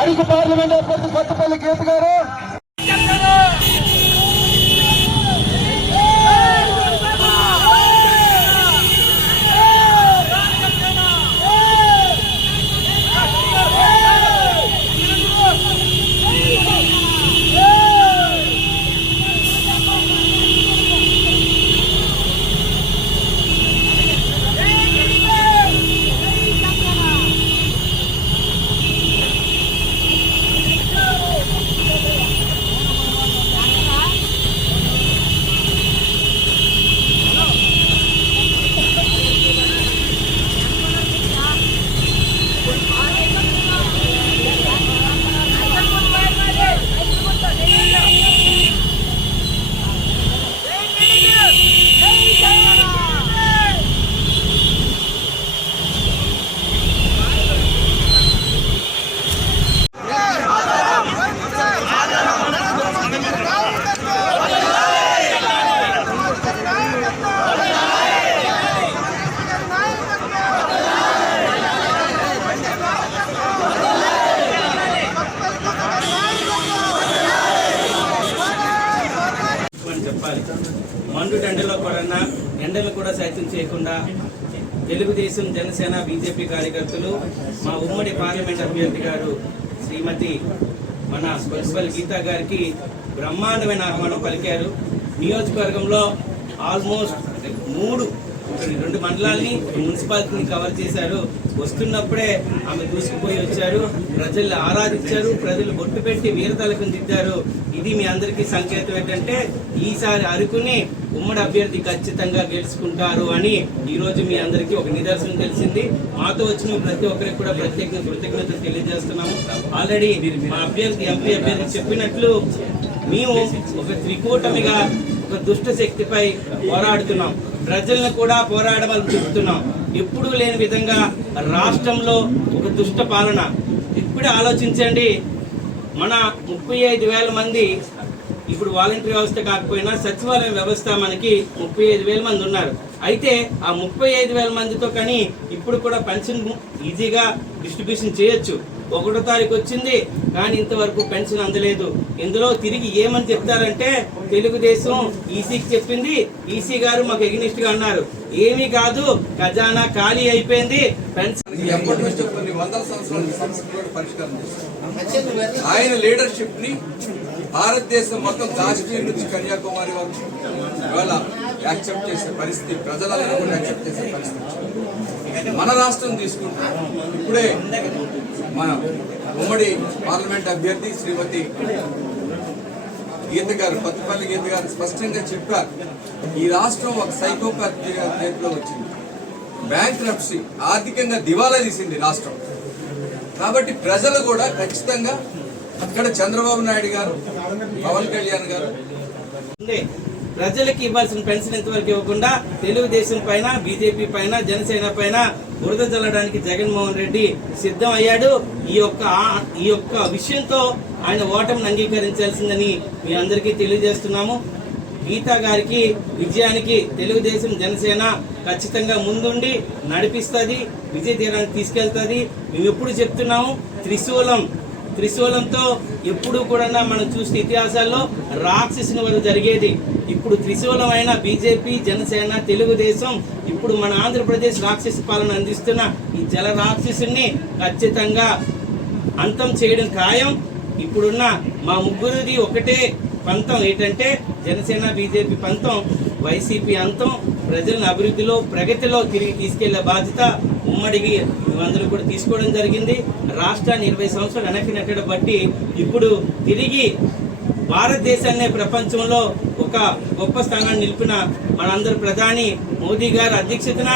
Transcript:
Araku parliament అభ్యర్థి కొత్తపల్లి గీత గారు మండు ఎండలు కూడా సైతం చేయకుండా తెలుగుదేశం జనసేన బీజేపీ కార్యకర్తలు మా ఉమ్మడి పార్లమెంట్ అభ్యర్థి గారు శ్రీమతి మన కొత్తపల్లి గీత గారికి బ్రహ్మాండమైన ఆహ్వానం పలికారు. నియోజకవర్గంలో ఆల్మోస్ట్ 2 మండలాల్ని మున్సిపాలిటీని కవర్ చేశారు. వస్తున్నప్పుడే ఆమె దూసుకుపోయి వచ్చారు, ప్రజలు ఆరాధించారు, ప్రజలు బొట్టు పెట్టి వీరతలకు దిద్దారు. ఇది మీ అందరికీ సంకేతం ఏంటంటే ఈసారి అరకుని ఉమ్మడి అభ్యర్థి ఖచ్చితంగా గెలుచుకుంటారు అని ఈ రోజు మీ అందరికీ ఒక నిదర్శనం తెలిసింది. మాతో వచ్చిన ప్రతి ఒక్కరికి కూడా ప్రత్యేక కృతజ్ఞతలు తెలియజేస్తున్నాము. ఆల్రెడీ మా అభ్యర్థి ఎంపీ అభ్యర్థి చెప్పినట్లు మేము ఒక త్రికూటమిగా ఒక దుష్ట శక్తిపై పోరాడుతున్నాం, ప్రజలను కూడా పోరాడమని చెబుతున్నాం. ఎప్పుడూ లేని విధంగా రాష్ట్రంలో ఒక దుష్ట పాలన. ఇప్పుడే ఆలోచించండి, మన 35,000 మంది ఇప్పుడు వాలంటీర్ వ్యవస్థ కాకపోయినా సచివాలయం వ్యవస్థ మనకి 35,000 మంది ఉన్నారు. అయితే ఆ 35,000 మందితో కానీ ఇప్పుడు కూడా పెన్షన్ ఈజీగా డిస్ట్రిబ్యూషన్ చేయొచ్చు. 1వ తారీఖు వచ్చింది కానీ ఇంతవరకు పెన్షన్ అందలేదు. ఇందులో తిరిగి ఏమని చెప్తారంటే తెలుగుదేశం ఈసీకి చెప్పింది, ఈసీ గారు మాకు ఎగ్నిస్ట్ గా అన్నారు. ఏమీ కాదు, ఖజానా ఖాళీ అయిపోయింది. ఆయన లీడర్షిప్ ని భారతదేశం మొత్తం కాశ్మీర్ నుంచి కన్యాకుమారి వరకు ఇవాళ యాక్సెప్ట్ చేసే పరిస్థితి, ప్రజలందరూ కూడా యాక్సెప్ట్ చేసే పరిస్థితి. మన రాష్ట్రం తీసుకుంటే ఇప్పుడే మన ఉమ్మడి పార్లమెంట్ అభ్యర్థి శ్రీమతి గీత గారు, కొత్తపల్లి గీత గారు స్పష్టంగా చెప్పారు, ఈ రాష్ట్రం ఒక సైకోపాత్ చేతిలో వచ్చింది. బ్యాంక్రప్సీ, ఆర్థికంగా దివాలా తీసింది రాష్ట్రం. కాబట్టి ప్రజలు కూడా ఖచ్చితంగా అక్కడ చంద్రబాబు నాయుడు గారు, పవన్ కళ్యాణ్ గారు ప్రజలకు ఇవ్వాల్సిన పెన్షన్ ఎంతవరకు ఇవ్వకుండా తెలుగుదేశం పైన, బీజేపీ పైన, జనసేన పైన బురద చల్లడానికి జగన్మోహన్ రెడ్డి సిద్ధం అయ్యాడు. ఈ యొక్క విషయంతో ఆయన ఓటమిని అంగీకరించాల్సిందని మీ అందరికీ తెలియజేస్తున్నాము. గీతా గారికి విజయానికి తెలుగుదేశం జనసేన ఖచ్చితంగా ముందుండి నడిపిస్తుంది, విజయ తీరానికి తీసుకెళ్తుంది. మేము ఎప్పుడు చెప్తున్నాము, త్రిశూలంతో ఎప్పుడు కూడా మనం చూసిన ఇతిహాసాల్లో రాక్షసుని వరకు జరిగేది. ఇప్పుడు త్రిశూలం అయిన బీజేపీ, జనసేన, తెలుగుదేశం ఇప్పుడు మన ఆంధ్రప్రదేశ్ రాక్షస పాలన అందిస్తున్న ఈ జల రాక్షసుని ఖచ్చితంగా అంతం చేయడం ఖాయం. ఇప్పుడున్న మా ముగ్గురిది ఒకటే పంతం, ఏంటంటే జనసేన బీజేపీ పంతం, వైసీపీ అంతం. ప్రజలను అభివృద్ధిలో, ప్రగతిలో తిరిగి తీసుకెళ్లే బాధ్యత ఉమ్మడికి మేమందరూ కూడా తీసుకోవడం జరిగింది. రాష్ట్రాన్ని 20 సంవత్సరాలు వెనక్కి నెట్టడం బట్టి ఇప్పుడు తిరిగి భారతదేశాన్ని ప్రపంచంలో ఒక గొప్ప స్థానాన్ని నిలిపిన మనందరి ప్రధాని మోదీ గారి అధ్యక్షతన